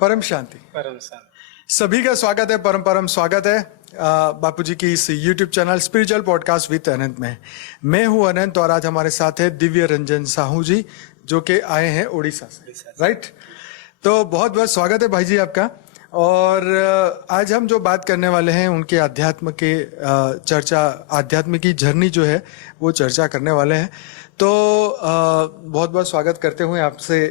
परम शांति। परम शांति। सभी का स्वागत है, परम परम स्वागत है बापूजी की इस YouTube channel spiritual podcast with Anant में। मैं हूं अनंत और आज हमारे साथ है दिव्य रंजन साहू जी जो कि आए हैं उड़ीसा से, राइट। तो बहुत बहुत स्वागत है भाई जी आपका। और आज हम जो बात करने वाले हैं उनके अध्यात्म के चर्चा, आध्यात्म की जर्नी जो है वो चर्चा करने वाले हैं। तो बहुत बहुत स्वागत करते हुए आपसे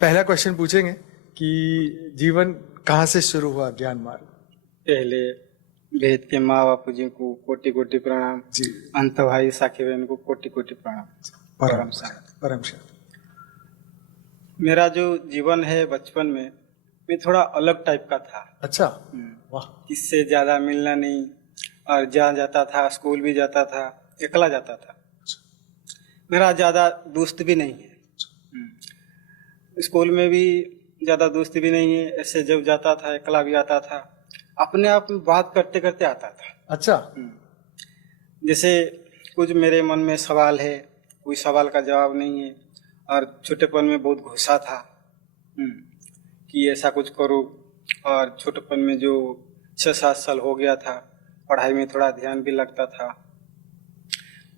पहला क्वेश्चन पूछेंगे कि जीवन कहाँ से शुरू हुआ, ज्ञान मार्ग? पहले वेद के माँ बापू जी को कोटि कोटि प्रणाम जी। अंत भाई साखी बहन को कोटि कोटि प्रणाम। परम शांति, परम शांति। मेरा जो जीवन है बचपन में मैं थोड़ा अलग टाइप का था। अच्छा, वाह। किससे ज्यादा मिलना नहीं, और जहाँ जाता था स्कूल भी जाता था, अकेला जाता था। मेरा ज्यादा दोस्त भी नहीं है, स्कूल में भी ज्यादा दोस्त भी नहीं है। ऐसे जब जाता था अकेला भी आता था, अपने आप में बात करते करते आता था। अच्छा। जैसे कुछ मेरे मन में सवाल है, कोई सवाल का जवाब नहीं है, और छोटेपन में बहुत गुस्सा था कि ऐसा कुछ करो। और छोटेपन में जो 6-7 साल हो गया था, पढ़ाई में थोड़ा ध्यान भी लगता था।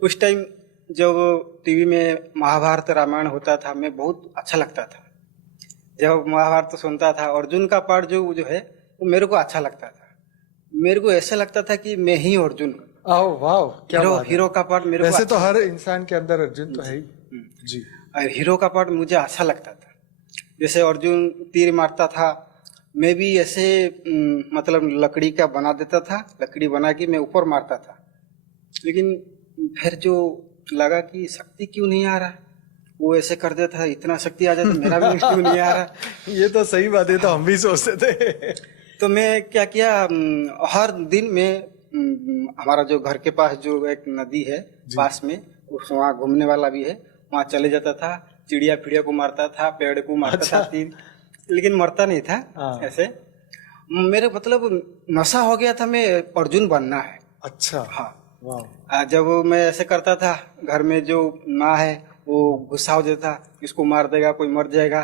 उस टाइम जब टीवी में महाभारत रामायण होता था, मैं बहुत अच्छा लगता था। जब महाभारत सुनता था, अर्जुन का पार्ट जो है वो मेरे को अच्छा लगता था। मेरे को ऐसा लगता था कि मैं ही अर्जुन हूँ। आओ वाह, क्या हीरो का पार्ट मेरे को वैसे तो अच्छा हर इंसान के अंदर अर्जुन तो है ही जी। और हीरो का पार्ट मुझे अच्छा लगता था। जैसे अर्जुन तीर मारता था, मैं भी ऐसे मतलब लकड़ी का बना देता था, लकड़ी बना के मैं ऊपर मारता था। लेकिन फिर जो लगा कि शक्ति क्यों नहीं आ रहा, वो ऐसे कर देता था, इतना शक्ति आ जाता मेरा भी क्यों नहीं आ रहा। ये तो सही बात है, तो हम भी सोचते थे। तो मैं क्या किया, हर दिन में हमारा जो घर के पास जो एक नदी है पास में, वहाँ घूमने वाला भी है, वहाँ चले जाता था। चिड़िया फिड़िया को मारता था, पेड़ को मारता था तीर, लेकिन मरता नहीं था। ऐसे मेरे मतलब नशा हो गया था, मैं अर्जुन बनना है। अच्छा, हाँ। वाह। जब मैं ऐसे करता था, घर में जो माँ है वो गुस्सा हो जाता, इसको मार देगा, कोई मर जाएगा।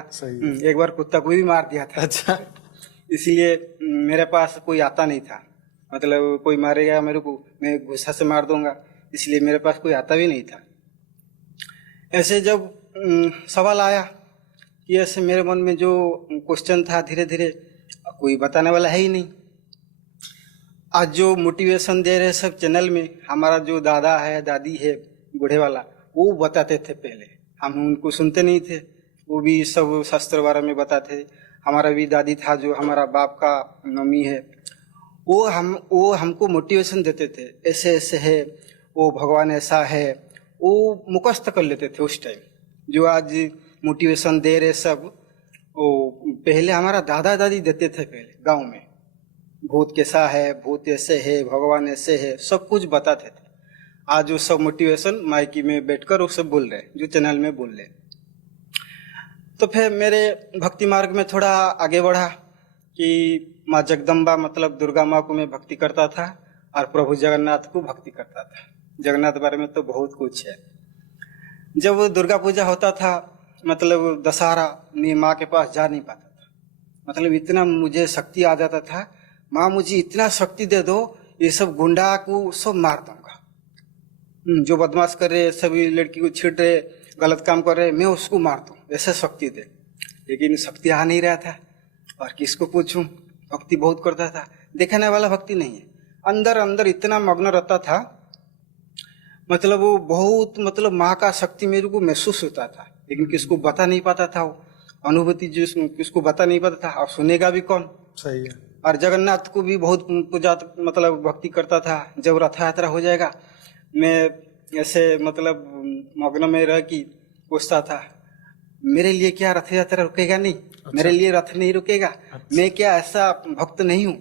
एक बार कुत्ता को भी मार दिया था। अच्छा। इसलिए मेरे पास कोई आता नहीं था, मतलब कोई मारेगा मेरे को, मैं गुस्सा से मार दूंगा, इसलिए मेरे पास कोई आता भी नहीं था। ऐसे जब सवाल आया कि ऐसे मेरे मन में जो क्वेश्चन था, धीरे धीरे कोई बताने वाला है ही नहीं। आज जो मोटिवेशन दे रहे सब चैनल में, हमारा जो दादा है दादी है बूढ़े वाला, वो बताते थे। पहले हम उनको सुनते नहीं थे, वो भी सब शास्त्र बारे में बताते। हमारा भी दादी था जो हमारा बाप का मम्मी है, वो हमको मोटिवेशन देते थे, ऐसे ऐसे है, वो भगवान ऐसा है, वो मुखस्त कर लेते थे उस टाइम। जो आज मोटिवेशन दे रहे सब, वो पहले हमारा दादा दादी देते थे। पहले गांव में भूत कैसा है, भूत ऐसे है, भगवान ऐसे है, सब कुछ बताते थे। आज वो सब मोटिवेशन माइकी में बैठकर वो सब बोल रहे, जो चैनल में बोल रहे। तो फिर मेरे भक्ति मार्ग में थोड़ा आगे बढ़ा कि माँ जगदम्बा मतलब दुर्गा माँ को मैं भक्ति करता था, और प्रभु जगन्नाथ को भक्ति करता था। जगन्नाथ बारे में तो बहुत कुछ है। जब दुर्गा पूजा होता था, मतलब दशहरा, मैं माँ के पास जा नहीं पाता था। मतलब इतना मुझे शक्ति आ जाता था, माँ मुझे इतना शक्ति दे दो, ये सब गुंडा को सब मार दूंगा, जो बदमाश कर रहे, सभी लड़की को छीट रहे, गलत काम कर रहे, मैं उसको मार दूं, ऐसा शक्ति दे। लेकिन शक्ति आ नहीं रहा था, और किसको पूछूं। भक्ति बहुत करता था, देखने वाला भक्ति नहीं है, अंदर अंदर इतना मग्न रहता था। मतलब वो बहुत, मतलब माँ का शक्ति मेरे को महसूस होता था, लेकिन किसको बता नहीं पाता था। वो अनुभूति जो किसको बता नहीं पाता था, और सुनेगा भी कौन। सही है। और जगन्नाथ को भी बहुत पूजा, मतलब भक्ति करता था। जब रथ यात्रा हो जाएगा, मैं ऐसे मतलब मग्न में रह की पूछता था, मेरे लिए क्या रथ यात्रा रुकेगा? नहीं। अच्छा। मेरे लिए रथ नहीं रुकेगा। अच्छा। मैं क्या ऐसा भक्त नहीं हूँ?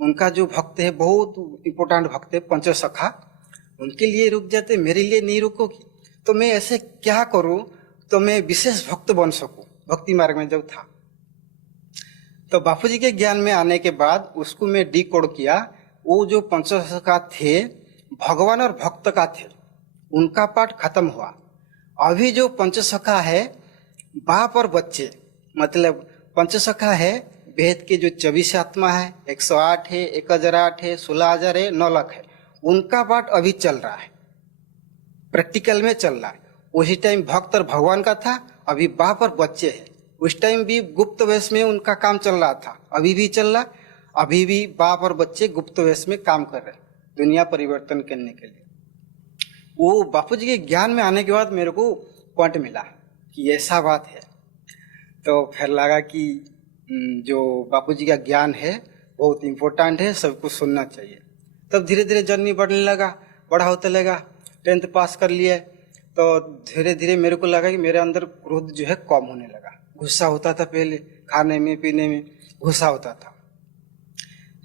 उनका जो भक्त है, बहुत इम्पोर्टेंट भक्त है, पंचसखा, उनके लिए रुक जाते, मेरे लिए नहीं रुकोगी? तो मैं ऐसे क्या करूं तो मैं विशेष भक्त बन सकूं। भक्ति मार्ग में जब था, तो बापूजी के ज्ञान में आने के बाद उसको मैं डिकोड किया। वो जो पंचसखा थे, भगवान और भक्त का थे, उनका पाठ खत्म हुआ। अभी जो पंचसखा है, बाप और बच्चे, मतलब पंचसखा है वेद के जो 24 आत्मा है, 108 है, 1008 है, 16,000 है, 9 लाख है, उनका पाठ अभी चल रहा है, प्रैक्टिकल में चल रहा है। उसी टाइम भक्त और भगवान का था, अभी बाप और बच्चे हैं। उस टाइम भी गुप्त वेश में उनका काम चल रहा था, अभी भी चल रहा, अभी भी बाप और बच्चे गुप्त वेश में काम कर रहे हैं दुनिया परिवर्तन करने के लिए। वो बापू जी के ज्ञान में आने के बाद मेरे को पॉइंट मिला कि ऐसा बात है। तो फिर लगा कि जो बापू जी का ज्ञान है बहुत इम्पोर्टेंट है, सबको सुनना चाहिए। तब धीरे धीरे जर्नी बढ़ने लगा, बड़ा होते लगा। 10th पास कर लिया तो धीरे धीरे मेरे को लगा कि मेरे अंदर क्रोध जो है कम होने लगा। गुस्सा होता था पहले, खाने में पीने में गुस्सा होता था।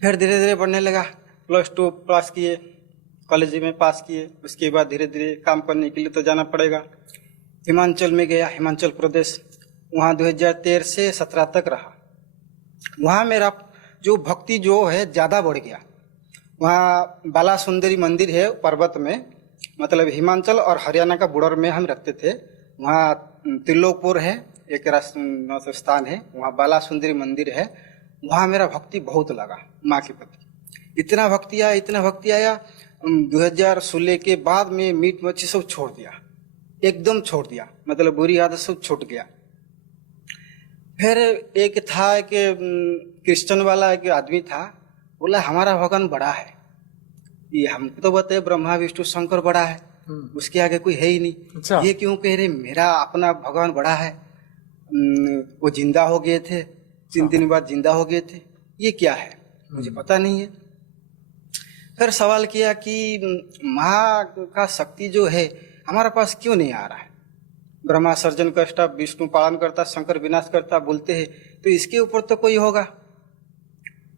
फिर धीरे धीरे बढ़ने लगा। +2 पास किए, कॉलेज में पास किए। उसके बाद धीरे धीरे काम करने के लिए तो जाना पड़ेगा। हिमाचल में गया, हिमाचल प्रदेश। वहाँ 2013 से 17 तक रहा। वहाँ मेरा जो भक्ति जो है ज़्यादा बढ़ गया। वहाँ बाला सुंदरी मंदिर है पर्वत में, मतलब हिमाचल और हरियाणा का बॉर्डर में हम रखते थे। वहाँ त्रिलोकपुर है, एक राष्ट्र स्थान है, वहाँ बाला सुंदरी मंदिर है। वहाँ मेरा भक्ति बहुत लगा माँ के प्रति। इतना भक्ति आया 2016 के बाद में मीट मच्छी सब छोड़ दिया, एकदम छोड़ दिया, मतलब बुरी आदत सब छूट गया। फिर एक था कि क्रिश्चियन वाला एक आदमी था, बोला हमारा भगवान बड़ा है, ये हमको तो बताए ब्रह्मा विष्णु शंकर बड़ा है, उसके आगे कोई है ही नहीं। अच्छा। ये क्यों कह रहे मेरा अपना भगवान बड़ा है? वो जिंदा हो गए थे, 3 दिन बाद जिंदा हो गए थे, ये क्या है मुझे पता नहीं है। फिर सवाल किया कि माँ का शक्ति जो है हमारे पास क्यों नहीं आ रहा है? ब्रह्मा सर्जन करता, विष्णु पालन करता, शंकर विनाश करता बोलते हैं, तो इसके ऊपर तो कोई होगा।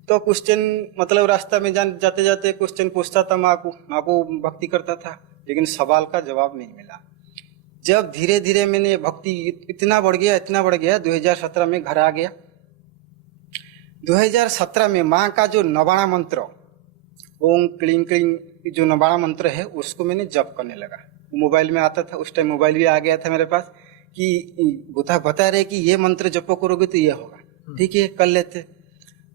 तो क्वेश्चन, मतलब रास्ता में जाते जाते क्वेश्चन पूछता था माँ को भक्ति करता था, लेकिन सवाल का जवाब नहीं मिला। जब धीरे धीरे मैंने भक्ति इतना बढ़ गया 2017 में घर आ गया। 2017 में माँ का जो नवाणा मंत्र, ओम क्लीं क्लीं जो नवाणा मंत्र है, उसको मैंने जप करने लगा। मोबाइल में आता था, उस टाइम मोबाइल भी आ गया था मेरे पास, कि बता रहे कि ये मंत्र जप करोगे तो ये होगा। ठीक है, कर लेते।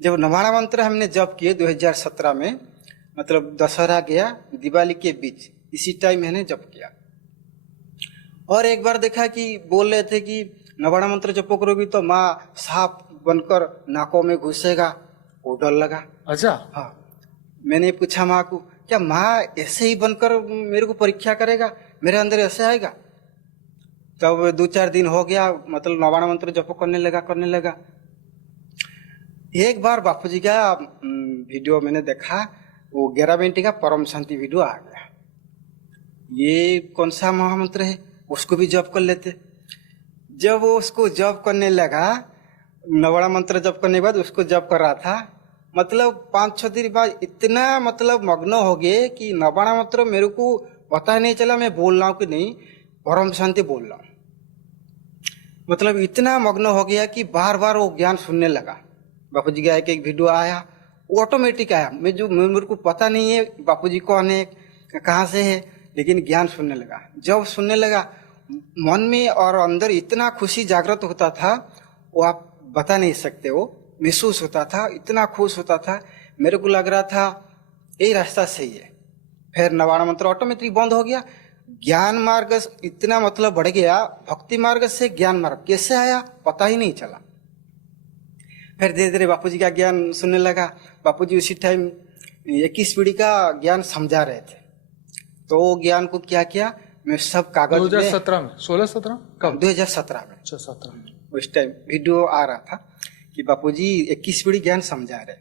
जब नवाणा मंत्र हमने जप किए 2017 में, मतलब दशहरा गया दिवाली के बीच, इसी टाइम मैंने जप किया। और एक बार देखा कि बोल रहे थे कि नवाणा मंत्र जप करोगी तो माँ सांप बनकर नाकों में घुसेगा, वो डर लगा। अच्छा। हाँ, मैंने पूछा माँ को, क्या माँ ऐसे ही बनकर मेरे को परीक्षा करेगा, मेरे अंदर ऐसे आएगा? तब 2-4 दिन हो गया, मतलब नवाणा मंत्र जप करने लगा। एक बार बापू जी का वीडियो मैंने देखा, वो 11 मिनट का परम शांति वीडियो आ गया। ये कौन सा महामंत्र है, उसको भी जप कर लेते। जब वो उसको जप करने लगा, नवाणा मंत्र जप करने के बाद उसको जप कर रहा था, मतलब 5-6 दिन बाद इतना मतलब मग्न हो गए कि नवाणा मंत्र मेरे को पता नहीं चला मैं बोल रहा हूँ कि नहीं, परम शांति बोल रहा हूँ। मतलब इतना मग्न हो गया कि बार बार वो ज्ञान सुनने लगा। बापू जी का एक वीडियो आया, वो ऑटोमेटिक आया। मेरे को पता नहीं है बापू जी कौन है, कहाँ से है, लेकिन ज्ञान सुनने लगा। जब सुनने लगा, मन में और अंदर इतना खुशी जागृत होता था, वो आप बता नहीं सकते। वो महसूस होता था, इतना खुश होता था, मेरे को लग रहा था यही रास्ता सही है। फिर नवाणा मंत्र ऑटोमेटिक बंद हो गया। ज्ञान मार्ग इतना मतलब बढ़ गया, भक्ति मार्ग से ज्ञान मार्ग कैसे आया पता ही नहीं चला। फिर धीरे धीरे बापू जी का ज्ञान सुनने लगा। बापू जी उसी टाइम 21 पीढ़ी का ज्ञान समझा रहे थे, तो ज्ञान को क्या किया, मैं सब कागज 2017 में 16-17 कब? 2017 में। अच्छा, 17 में। उस टाइम वीडियो आ रहा था कि बापू जी 21 पीढ़ी ज्ञान समझा रहे,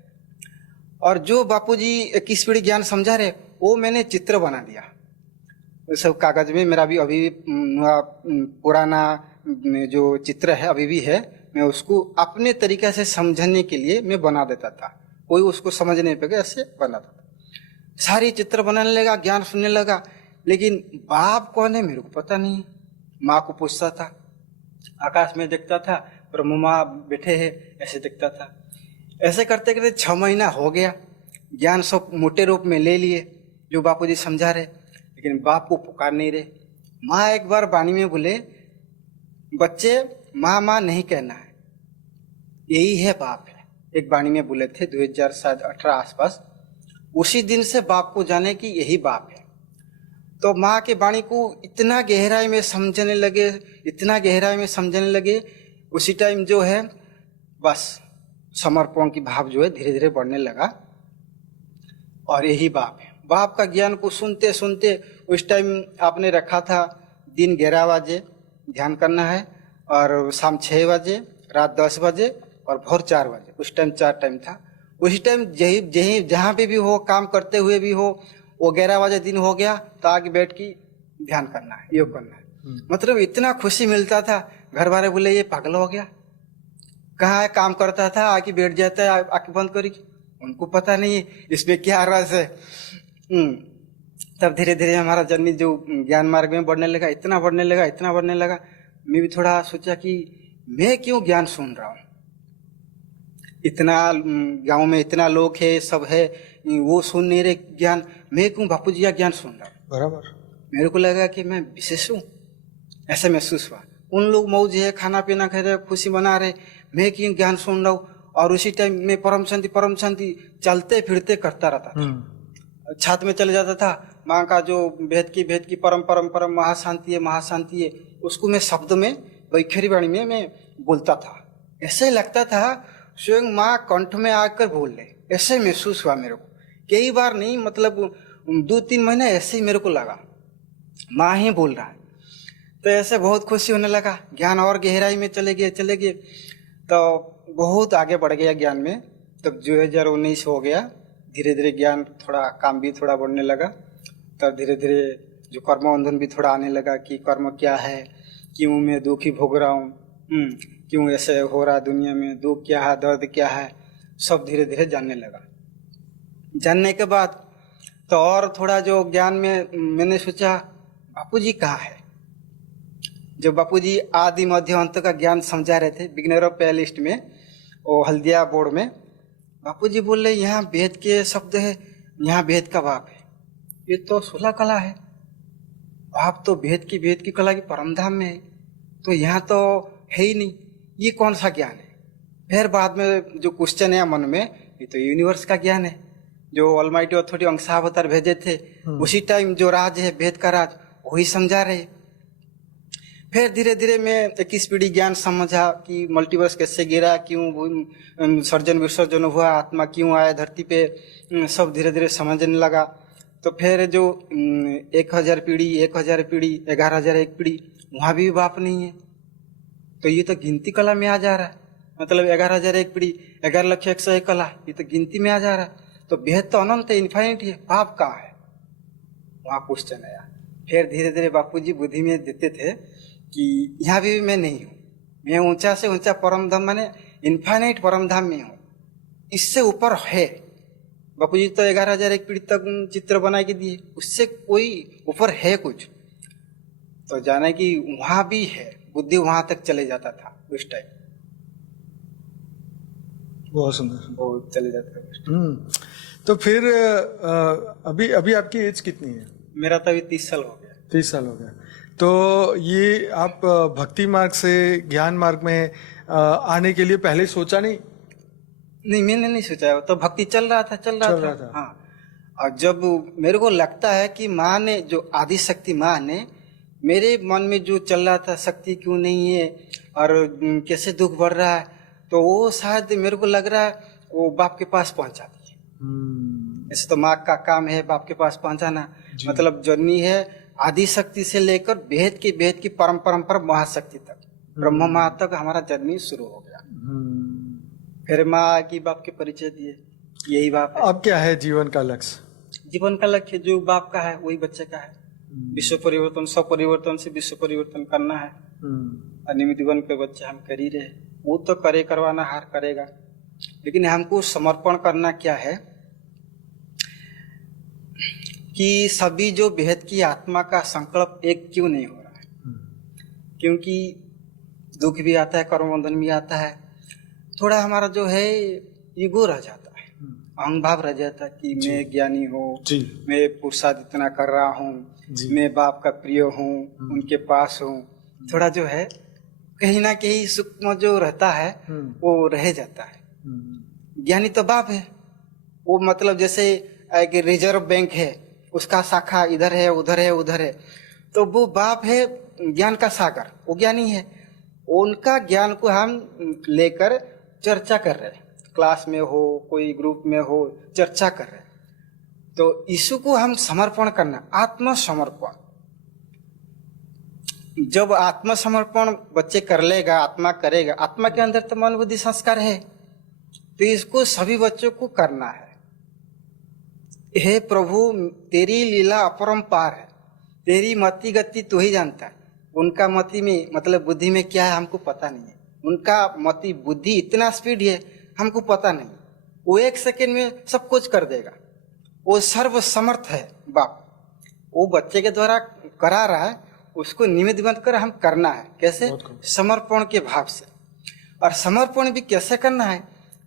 और जो बापू जी 21 पीढ़ी ज्ञान समझा रहे वो मैंने चित्र बना दिया। सब कागज में मेरा भी अभी पुराना जो चित्र है अभी भी है, मैं उसको अपने तरीके से समझने के लिए मैं बना देता था, कोई उसको समझ नहीं पाएगा, ऐसे बनाता था। सारी चित्र बनाने लगा, ज्ञान सुनने लगा, लेकिन बाप कौन है मेरे को पता नहीं। माँ को पूछता था, आकाश में देखता था, ब्रह्मा बैठे हैं, ऐसे देखता था। ऐसे करते करते 6 महीना हो गया, ज्ञान सब मोटे रूप में ले लिए जो बापूजी समझा रहे, लेकिन बाप को पुकार नहीं रहे। माँ एक बार वाणी में बोले, बच्चे माँ माँ नहीं कहना है, यही है बाप है, एक वाणी में बोले थे 2018 आसपास। उसी दिन से बाप को जाने कि यही बाप है। तो माँ के वाणी को इतना गहराई में समझने लगे, इतना गहराई में समझने लगे, उसी टाइम जो है बस समर्पण की भाव जो है धीरे धीरे बढ़ने लगा। और यही बाप है। बाप का ज्ञान को सुनते सुनते उस टाइम आपने रखा था दिन 11 बजे ध्यान करना है, और शाम 6 बजे, रात 10 बजे और भोर 4 बजे। उस टाइम 4 टाइम था। उसी टाइम जहीं जहाँ पे भी हो, काम करते हुए भी हो, वो 11 बजे दिन हो गया तो आगे बैठ के ध्यान करना है, योग करना है। मतलब इतना खुशी मिलता था। घर वाले बोले ये पागल हो गया, कहाँ है, काम करता था, आके बैठ जाता है आंखें बंद करके। उनको पता नहीं इसमें क्या रस है। तब धीरे धीरे हमारा जर्नी जो ज्ञान मार्ग में बढ़ने लगा, इतना बढ़ने लगा, इतना बढ़ने लगा। मैं भी थोड़ा सोचा कि मैं क्यों ज्ञान सुन रहा हूँ, इतना गांव में इतना लोग है, सब है, वो सुन नहीं रहे ज्ञान, मैं क्यों बापू जी का ज्ञान सुन रहा हूँ। बराबर। मेरे को लगा कि मैं विशेष हूँ, ऐसा महसूस हुआ। उन लोग मौज है, खाना पीना खा रहे, खुशी मना रहे, मैं क्यों ज्ञान सुन रहा हूँ। और उसी टाइम में परम शांति चलते फिरते करता रहता था। छत में चले जाता था, माँ का जो भेद की परम महाशांति है, उसको मैं शब्द में वैखरी वाणी में मैं बोलता था। ऐसे लगता था स्वयं माँ कंठ में आकर बोल रहे, ऐसे महसूस हुआ मेरे को। कई बार नहीं, मतलब 2-3 महीने ऐसे ही मेरे को लगा माँ ही बोल रहा है। तो ऐसे बहुत खुशी होने लगा, ज्ञान और गहराई में चले गए तो बहुत आगे बढ़ गया ज्ञान में। तब 2019 हो गया, धीरे धीरे ज्ञान थोड़ा, काम भी थोड़ा बढ़ने लगा। तब धीरे धीरे जो कर्म बंधन भी थोड़ा आने लगा कि कर्म क्या है, क्यों मैं दुखी भोग रहा हूँ, क्यों ऐसे हो रहा दुनिया में, दुख क्या है, दर्द क्या है, सब धीरे धीरे जानने लगा। जानने के बाद तो और थोड़ा जो ज्ञान में मैंने सोचा बापूजी कहाँ है। जब बापूजी आदि मध्य अंत का ज्ञान समझा रहे थे बिगिनर ऑफ प्लेलिस्ट में, वो हल्दिया बोर्ड में, बापूजी बोल रहे यहाँ वेद के शब्द है, यहाँ वेद का बाप है। ये तो 16 कला है, बाप तो वेद की कला की परमधाम में है, तो यहाँ तो है ही नहीं, ये कौन सा ज्ञान है। फिर बाद में जो क्वेश्चन है मन में, ये तो यूनिवर्स का ज्ञान है, जो ऑलमाइटी अथॉरिटी अंशावतार भेजे थे, उसी टाइम जो राज है वेद का राज, वही समझा रहे। फिर धीरे धीरे मैं 21 पीढ़ी ज्ञान समझा कि मल्टीवर्स कैसे गिरा, क्यों सर्जन विसर्जन हुआ, आत्मा क्यों आया धरती पे, सब धीरे धीरे समझने लगा। तो फिर जो 1000 पीढ़ी, 11,001 पीढ़ी, वहाँ भी बाप नहीं है। तो ये तो गिनती कला में आ जा रहा है, मतलब 11,001 पीढ़ी, 11,01,001 कला, ये तो गिनती में आ जा रहा है। तो भेद तो अनंत है, इन्फाइनिट है, बाप कहाँ है, वहाँ क्वेश्चन आया। फिर धीरे धीरे बापूजी बुद्धि में देते थे कि यहाँ भी मैं नहीं हूँ, मैं ऊंचा से ऊंचा परम धाम, माने इन्फाइनाइट परम धाम में हूँ, इससे ऊपर है। बापूजी तो 11,001 पीढ़ी तक चित्र बना के दिए, उससे कोई ऊपर है कुछ, तो जाने कि वहां भी है, बुद्धि वहां तक चले जाता था उस टाइम। बहुत सुंदर। बहुत चले जाता था। तो फिर अभी आपकी एज कितनी है? मेरा तो अभी 30 साल हो गया। 30 साल हो गया। तो ये आप भक्ति मार्ग से ज्ञान मार्ग में आने के लिए पहले सोचा नहीं? नहीं, मैंने नहीं सोचा, तो भक्ति चल रहा था। हाँ, और जब मेरे को लगता है कि माँ ने, जो आदि शक्ति माँ ने मेरे मन में जो चल रहा था, शक्ति क्यों नहीं है और कैसे दुख बढ़ रहा है, तो वो शायद मेरे को लग रहा है वो बाप के पास पहुंचा दिए। ऐसे तो माँ का काम है बाप के पास पहुंचाना, मतलब जर्नी है आदि शक्ति से लेकर भेद की परम महाशक्ति तक, ब्रह्म माँ तक हमारा जर्नी शुरू हो गया। फिर माँ की बाप के परिचय दिए, यही बाप है। अब क्या है जीवन का लक्ष्य? जीवन का लक्ष्य जो बाप का है वही बच्चे का है। विश्व परिवर्तन, सब परिवर्तन से विश्व परिवर्तन करना है। अनियमित जीवन पे बच्चे हम कर ही रहे, वो तो करे, करवाना हार करेगा, लेकिन हमको समर्पण करना क्या है कि सभी जो बेहद की आत्मा का संकल्प एक क्यों नहीं हो रहा है। क्योंकि दुख भी आता है, कर्म बंधन भी आता है, थोड़ा हमारा जो है ईगो रह जाता है, अहंग भाव रह जाता है कि मैं ज्ञानी हूँ, मैं पुरुषार्थ इतना कर रहा हूँ, मैं बाप का प्रिय हूँ, उनके पास हूँ। थोड़ा जो है कहीं ना कहीं सूक्ष्म जो रहता है वो रह जाता है। ज्ञानी तो बाप है। वो मतलब जैसे एक रिजर्व बैंक है, उसका शाखा इधर है उधर है उधर है, तो वो बाप है ज्ञान का सागर, वो ज्ञानी है। उनका ज्ञान को हम लेकर चर्चा कर रहे हैं, क्लास में हो कोई ग्रुप में हो, चर्चा कर रहे हैं। तो यीशु को हम समर्पण करना, आत्मसमर्पण। जब आत्मसमर्पण बच्चे कर लेगा, आत्मा करेगा, आत्मा के अंदर तो मन बुद्धि संस्कार है, तो इसको सभी बच्चों को करना है। हे प्रभु, तेरी लीला अपरंपार है, तेरी मति गति तू ही जानता है। उनका मति में मतलब बुद्धि में क्या है हमको पता नहीं है, उनका मति बुद्धि इतना स्पीड है हमको पता नहीं। वो 1 सेकेंड में सब कुछ कर देगा, वो सर्व समर्थ है बाप। वो बच्चे के द्वारा करा रहा है, उसको निमित्त बनकर हम करना है। कैसे? समर्पण के भाव से। और समर्पण भी कैसे करना है?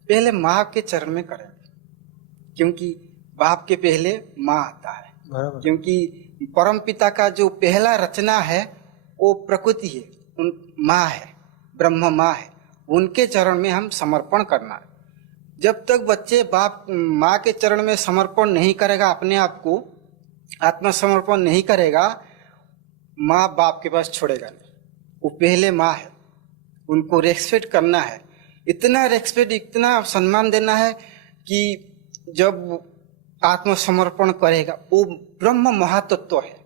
पहले माँ के चरण में करें, क्योंकि बाप के पहले माँ आता है। क्योंकि परम पिता का जो पहला रचना है वो प्रकृति है, उन माँ है, ब्रह्म माँ है, उनके चरण में हम समर्पण करना है। जब तक बच्चे बाप माँ के चरण में समर्पण नहीं करेगा, अपने आप को आत्मसमर्पण नहीं करेगा, माँ बाप के पास छोड़ेगा नहीं। वो पहले माँ है, उनको रेस्पेक्ट करना है, इतना रेस्पेक्ट, इतना सम्मान देना है कि जब आत्मसमर्पण करेगा, वो ब्रह्म महातत्व है।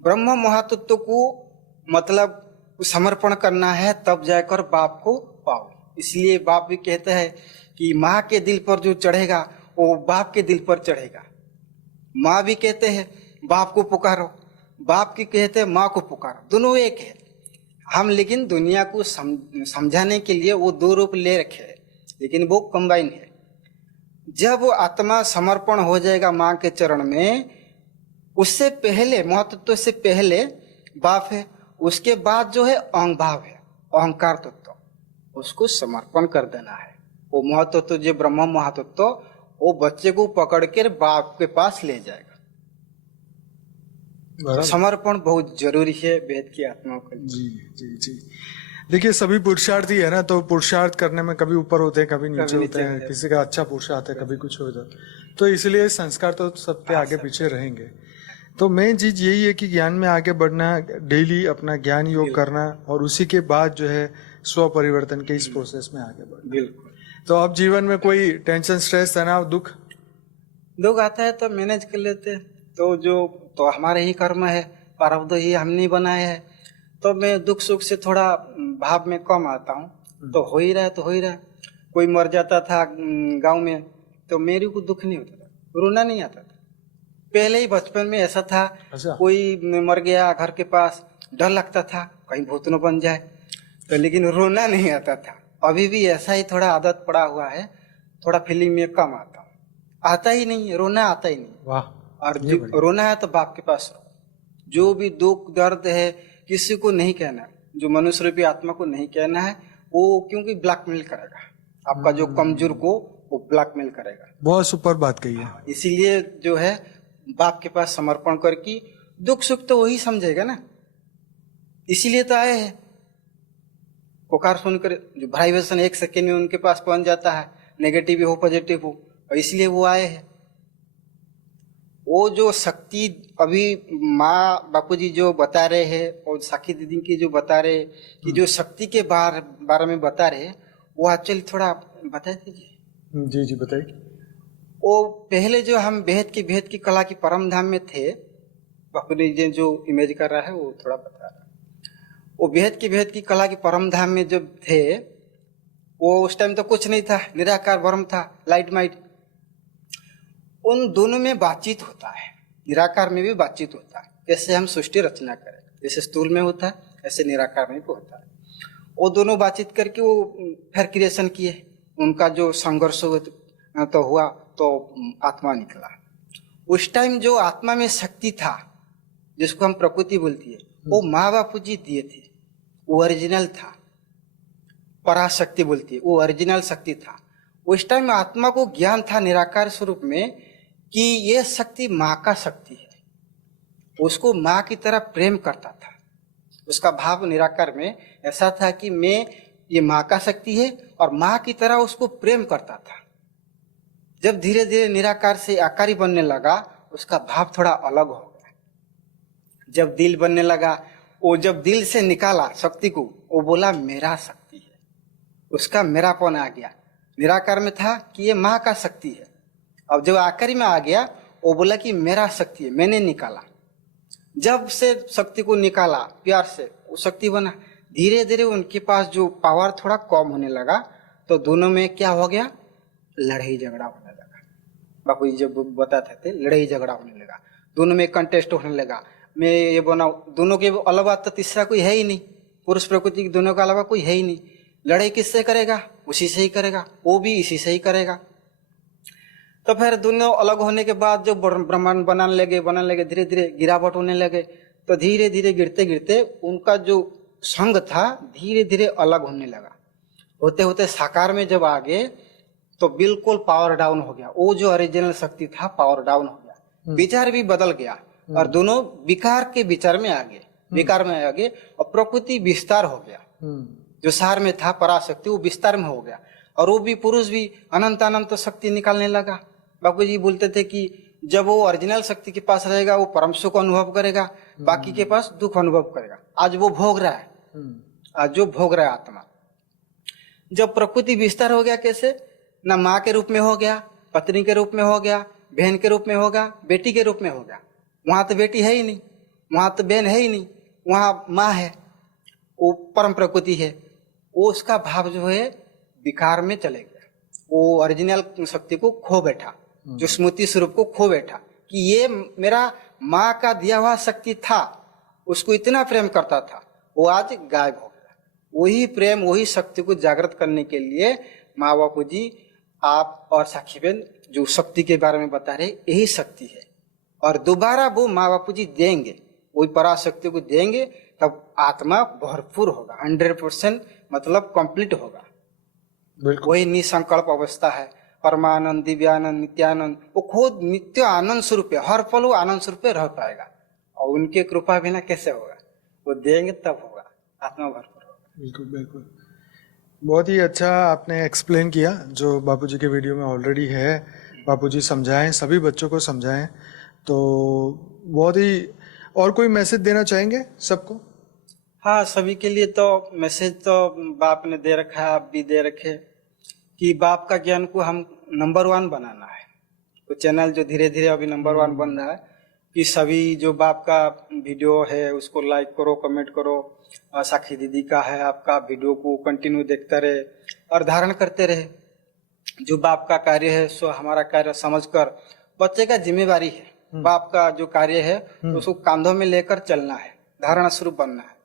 ब्रह्म महातत्व को मतलब समर्पण करना है, तब जाकर बाप को पाओ। इसलिए बाप भी कहते हैं कि माँ के दिल पर जो चढ़ेगा वो बाप के दिल पर चढ़ेगा। माँ भी कहते हैं बाप को पुकारो, बाप की कहते हैं माँ को पुकारो, दोनों एक है। हम लेकिन दुनिया को समझाने के लिए वो 2 रूप ले रखे हैं, लेकिन वो कंबाइन है। जब आत्मा समर्पण हो जाएगा माँ के चरण में, उससे पहले महत्व से पहले बाप है, उसके बाद जो है अहंग भाव है, अहंकार तत्व, उसको समर्पण कर देना है। वो महत्व जो ब्रह्म महत्व, वो बच्चे को पकड़ कर बाप के पास ले जाएगा। तो समर्पण बहुत जरूरी है वेद की आत्मा के लिए। जी जी जी। देखिए, सभी पुरुषार्थी है ना, तो पुरुषार्थ करने में कभी ऊपर होते हैं, कभी नीचे होते हैं, किसी का अच्छा पुरुषार्थ है, कभी कुछ हो जाता है। तो इसलिए संस्कार तो सबके आगे पीछे रहेंगे। तो मेन चीज यही है कि ज्ञान में आगे बढ़ना, डेली अपना ज्ञान योग करना, और उसी के बाद जो है स्व परिवर्तन के इस प्रोसेस में आगे बढ़ना। बिल्कुल। तो अब जीवन में कोई टेंशन, स्ट्रेस, तनाव, दुख आता है तो मैनेज कर लेते हैं। तो हमारे ही कर्म है, प्रारब्ध ही हमने बनाए है, तो मैं दुख सुख से थोड़ा भाव में कम आता हूँ। तो हो ही रहा है, तो हो ही रहा है। कोई मर जाता था गांव में, तो मेरे को दुख नहीं होता था, रोना नहीं आता था। पहले ही बचपन में ऐसा था। अच्छा। कोई मर गया घर के पास, डर लगता था कहीं भूत न बन जाए, तो लेकिन रोना नहीं आता था। अभी भी ऐसा ही थोड़ा आदत पड़ा हुआ है, थोड़ा फीलिंग में कम आता हूँ, आता ही नहीं, रोना आता ही नहीं। वाह। और रोना है तो बाप के पास रो। जो भी दुख दर्द है किसी को नहीं कहना, जो मनुष्य रूपी आत्मा को नहीं कहना है, वो क्योंकि ब्लैकमेल करेगा आपका, जो कमजोर को वो ब्लैकमेल करेगा। बहुत सुपर बात कही है। इसीलिए जो है बाप के पास समर्पण करके दुख सुख तो वही समझेगा ना, इसीलिए तो आए हैं। पुकार सुनकर जो वाइब्रेशन 1 सेकेंड में उनके पास पहुंच जाता है, नेगेटिव हो पॉजिटिव हो, और इसलिए वो आए हैं। वो जो शक्ति अभी माँ बापूजी जो बता रहे हैं, और साखी दीदी की जो बता रहे कि जो शक्ति के बारे में बता रहे, वो एक्चुअली थोड़ा बता दीजिए। जी जी बताइए। वो पहले जो हम भेद की कला की परम धाम में थे, बापूजी जी जो इमेज कर रहा है वो थोड़ा बता रहा है। वो भेद की कला की परम धाम में जब थे, वो उस टाइम तो कुछ नहीं था, निराकार ब्रह्म था, लाइट माइट। उन दोनों में बातचीत होता है, निराकार में भी बातचीत होता है। जैसे हम सृष्टि रचना करें, जैसे स्थूल में होता है, ऐसे निराकार में भी होता है। वो दोनों बातचीत करके वो फिर क्रिएशन किए, उनका जो संघर्ष तो हुआ, तो आत्मा निकला। उस टाइम जो आत्मा में शक्ति था, जिसको हम प्रकृति बोलती है, वो माँ बापू जी दिए थे, वो ओरिजिनल था। पराशक्ति बोलती है, वो ओरिजिनल शक्ति था। उस टाइम आत्मा को ज्ञान था निराकार स्वरूप में कि ये शक्ति माँ का शक्ति है, उसको माँ की तरह प्रेम करता था। उसका भाव निराकार में ऐसा था कि मैं, ये माँ का शक्ति है, और माँ की तरह उसको प्रेम करता था। जब धीरे धीरे निराकार से आकारी बनने लगा, उसका भाव थोड़ा अलग हो गया। जब दिल बनने लगा, वो जब दिल से निकाला शक्ति को, वो बोला मेरा शक्ति है, उसका मेरापन आ गया। निराकार में था कि ये माँ का शक्ति है, अब जब आकारी में आ गया वो बोला कि मेरा शक्ति है, मैंने निकाला। जब से शक्ति को निकाला प्यार से, वो शक्ति बना। धीरे धीरे उनके पास जो पावर थोड़ा कम होने लगा, तो दोनों में क्या हो गया, लड़ाई झगड़ा होने लगा। बापू जी जब बताते थे, लड़ाई झगड़ा होने लगा, दोनों में कंटेस्ट होने लगा। मैं ये बनाऊं, दोनों के अलावा तो तीसरा कोई है ही नहीं, पुरुष प्रकृति दोनों के अलावा कोई है ही नहीं। लड़ाई किससे करेगा, उसी से ही करेगा, वो भी इसी से ही करेगा। तो फिर दोनों अलग होने के बाद जो ब्रह्मांड बनाने लगे, धीरे धीरे गिरावट होने लगे। तो धीरे धीरे गिरते गिरते उनका जो संग था धीरे धीरे अलग होने लगा। होते होते साकार में जब आ गए तो बिल्कुल पावर डाउन हो गया। वो जो ओरिजिनल शक्ति था पावर डाउन हो गया, विचार भी बदल गया और दोनों विकार के विचार में आ गए, विकार में आ गए और प्रकृति विस्तार हो गया। जो सार में था पराशक्ति वो विस्तार में हो गया और वो भी पुरुष भी अनंत अनंत शक्ति निकालने लगा। बापू जी बोलते थे कि जब वो ओरिजिनल शक्ति के पास रहेगा वो परम सुख अनुभव करेगा, बाकी के पास दुख अनुभव करेगा। आज वो भोग रहा है, आज जो भोग रहा है आत्मा। जब प्रकृति विस्तार हो गया, कैसे ना माँ के रूप में हो गया, पत्नी के रूप में हो गया, बहन के रूप में होगा, बेटी के रूप में हो गया। वहां तो बेटी है ही नहीं, वहां तो बहन है ही नहीं, वहां माँ है, वो परम प्रकृति है। वो उसका भाव जो है विकार में चले गया, वो ओरिजिनल शक्ति को खो बैठा, जो स्मृति स्वरूप को खो बैठा कि ये मेरा माँ का दिया हुआ शक्ति था, उसको इतना प्रेम करता था, वो आज गायब हो गया। वही प्रेम वही शक्ति को जागृत करने के लिए माँ बापू जी आप और साखी बहन जो शक्ति के बारे में बता रहे, यही शक्ति है। और दोबारा वो माँ बापू जी देंगे, वही पराशक्ति को देंगे, तब आत्मा भरपूर होगा, 100% मतलब कंप्लीट होगा। वही निसंकल्प अवस्था है, परमानंद, दिव्यानंद, नित्यानंद। वो खुद नित्य आनंद स्वरूप है, हर पल वो आनंद स्वरूप रह पाएगा। और उनके कृपा बिना कैसे होगा, वो देंगे तब होगा, आत्मा भरपूर होगा। बिल्कुल बिल्कुल, बहुत ही अच्छा आपने एक्सप्लेन किया जो बापूजी के वीडियो में ऑलरेडी है। बापूजी समझाएं, सभी बच्चों को समझाएं, तो बहुत ही। और कोई मैसेज देना चाहेंगे सबको? हाँ, सभी के लिए तो मैसेज तो बाप ने दे रखा है, आप भी दे रखे कि बाप का ज्ञान को हम नंबर 1 बनाना है। तो चैनल जो धीरे धीरे अभी नंबर 1 बन रहा है कि सभी जो बाप का वीडियो है उसको लाइक करो, कमेंट करो। साखी दीदी का है, आपका वीडियो को कंटिन्यू देखते रहे और धारण करते रहे। जो बाप का कार्य है सो हमारा कार्य समझकर, बच्चे का जिम्मेवारी है, बाप का जो कार्य है उसको कांधों में लेकर चलना है, धारणा स्वरूप बनना है।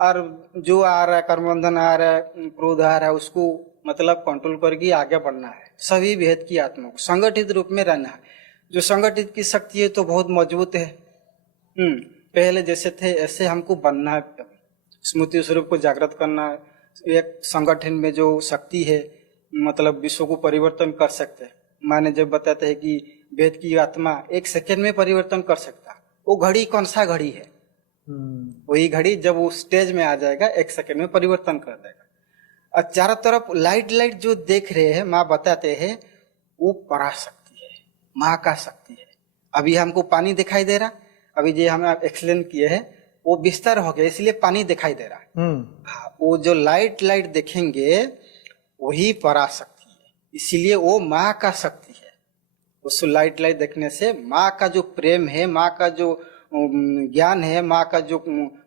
और जो आ रहा है, कर्मबंधन आ रहा है, क्रोध आ रहा है, उसको मतलब कंट्रोल करके आगे बढ़ना है। सभी भेद की आत्मा को संगठित रूप में रहना है। जो संगठित की शक्ति है तो बहुत मजबूत है। पहले जैसे थे ऐसे हमको बनना है, स्मृति स्वरूप को जागृत करना है। एक संगठन में जो शक्ति है मतलब विश्व को परिवर्तन कर सकते हैं। माने जब बताते हैं कि वेद की आत्मा 1 सेकेंड में परिवर्तन कर सकता है, वो घड़ी कौन सा घड़ी है? वही घड़ी जब वो स्टेज में आ जाएगा 1 सेकेंड में परिवर्तन कर देगा। और चारों तरफ लाइट लाइट जो देख रहे हैं, माँ बताते हैं वो पराशक्ति है, माँ का शक्ति है। अभी हमको पानी दिखाई दे रहा, अभी जो हम एक्सप्लेन किए हैं वो विस्तार हो गया इसलिए पानी दिखाई दे रहा है। हाँ, वो जो लाइट लाइट देखेंगे वही पराशक्ति है, इसीलिए वो माँ का शक्ति है। उस लाइट लाइट देखने से माँ का जो प्रेम है, माँ का जो ज्ञान है, माँ का जो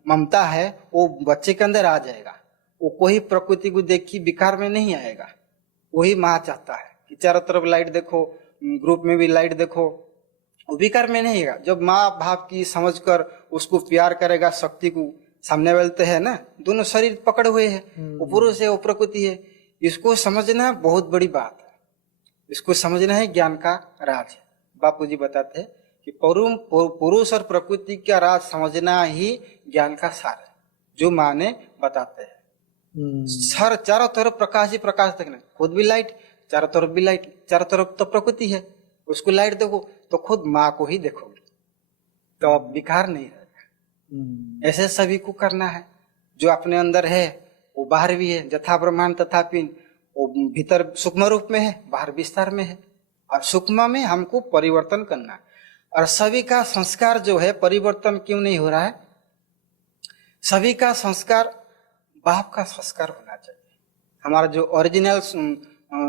ममता है वो बच्चे के अंदर आ जाएगा। वो कोई प्रकृति को देखी विकार में नहीं आएगा। वही माँ चाहता है कि चारों तरफ लाइट देखो, ग्रुप में भी लाइट देखो, वो विकार में नहीं आएगा। जब माँ भाव की समझकर उसको प्यार करेगा, शक्ति को सामने वाले है ना, दोनों शरीर पकड़े हुए हैं, वो पुरुष है वो प्रकृति है। इसको समझना बहुत बड़ी बात है, इसको समझना है ज्ञान का राज है। बापूजी बताते हैं कि पुरुष और प्रकृति का राज समझना ही ज्ञान का सार है, जो माँ ने बताते हैं। सर चारों तरफ प्रकाश ही प्रकाश देखना, खुद भी लाइट, चारों तरफ भी लाइट, चारों तरफ तो प्रकृति है, उसको लाइट देखो तो खुद माँ को ही देखोगे तो अब विकार नहीं रहेगा। ऐसे सभी को करना है। जो अपने अंदर है वो बाहर भी है, जथा ब्रह्मांड तथा पिंड, वो भीतर सूक्ष्म रूप में है, बाहर विस्तार में है। और सूक्ष्म में हमको परिवर्तन करना है। और सभी का संस्कार जो है परिवर्तन क्यों नहीं हो रहा है? सभी का संस्कार बाप का संस्कार होना चाहिए। हमारा जो ओरिजिनल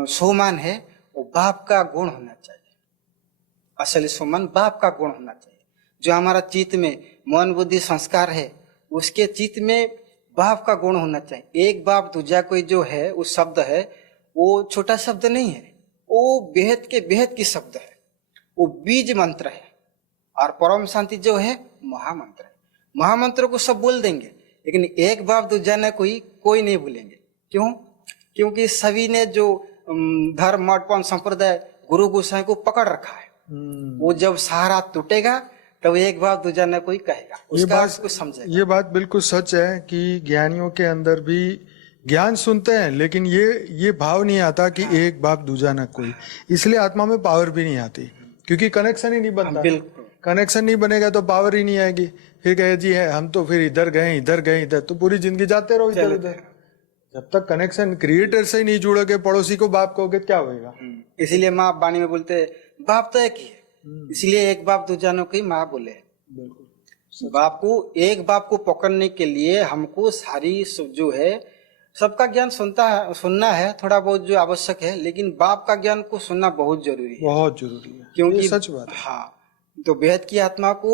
सोमान है वो बाप का गुण होना चाहिए। असली सोमान बाप का गुण होना चाहिए। जो हमारा चित्त में मन बुद्धि संस्कार है उसके चित्त में बाप का गुण होना चाहिए। एक बाप दूजा कोई जो है वो शब्द है वो छोटा शब्द नहीं है, वो बेहद के बेहद की शब्द है, वो बीज मंत्र है। और परम शांति जो है महामंत्र है। महामंत्र को सब बोल देंगे लेकिन एक बाप दूजा ने कोई नहीं बोलेंगे। क्यों? क्योंकि सभी ने जो धर्म मठपन संप्रदाय गुरु गोसाई को पकड़ रखा है। वो जब सहारा टूटेगा तब एक बाप दूजा ने कोई कहेगा, उसका कुछ समझेगा। ये बात बिल्कुल सच है कि ज्ञानियों के अंदर भी ज्ञान सुनते हैं लेकिन ये भाव नहीं आता कि एक बाप दूजा न कोई, इसलिए आत्मा में पावर भी नहीं आती क्योंकि कनेक्शन ही नहीं बनता। बिल्कुल कनेक्शन नहीं बनेगा तो पावर ही नहीं आएगी। फिर कहे जी है हम तो फिर इधर गए तो पूरी जिंदगी जाते रहो इधर उधर। जब तक कनेक्शन क्रिएटर से ही नहीं जुड़ोगे, पड़ोसी को बाप कहोगे क्या होगा? इसीलिए माँ वाणी में बोलते बाप तो एक ही है, इसलिए एक बाप दूजा ने कोई माँ बोले। एक बाप को पकड़ने के लिए हमको सारी जो है सबका ज्ञान सुनना है थोड़ा बहुत जो आवश्यक है, लेकिन बाप का ज्ञान को सुनना बहुत जरूरी है। बहुत जरूरी है क्योंकि सच बात है। हाँ, तो बेहद की आत्मा को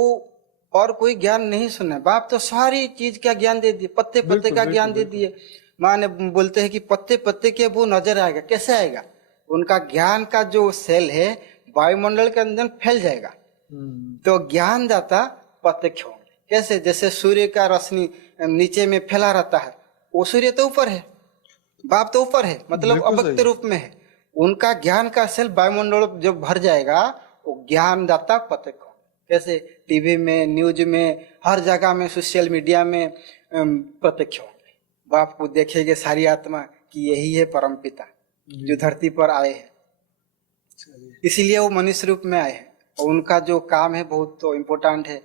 और कोई ज्ञान नहीं सुनना। बाप तो सारी चीज का ज्ञान दे दिए, पत्ते पत्ते का ज्ञान दे दिए। माँ ने बोलते हैं कि पत्ते पत्ते के वो नजर आएगा। कैसे आएगा? उनका ज्ञान का जो सेल है वायुमंडल के अंदर फैल जाएगा। तो ज्ञान दाता प्रत्यक्ष होंगे। कैसे? जैसे सूर्य का रोशनी नीचे में फैला रहता है, वो सूर्य तो ऊपर है, बाप तो ऊपर है, मतलब अव्यक्त रूप में है। उनका ज्ञान का सेल वायुमंडल जब भर जाएगा वो ज्ञान दाता प्रत्यक्ष होंगे। कैसे? टीवी में, न्यूज में, हर जगह में, सोशल मीडिया में प्रत्यक्ष होंगे। बाप को देखेंगे सारी आत्मा कि यही है परम पिता जो धरती पर आए हैं। इसीलिए वो मनुष्य रूप में आए हैं और उनका जो काम है बहुत तो इम्पोर्टेंट है।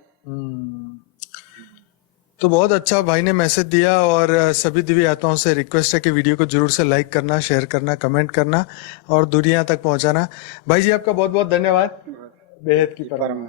तो बहुत अच्छा भाई ने मैसेज दिया और सभी दिव्य आत्माओं से रिक्वेस्ट है कि वीडियो को जरूर से लाइक करना, शेयर करना, कमेंट करना और दुनिया तक पहुंचाना। भाई जी आपका बहुत बहुत धन्यवाद। बेहद की परम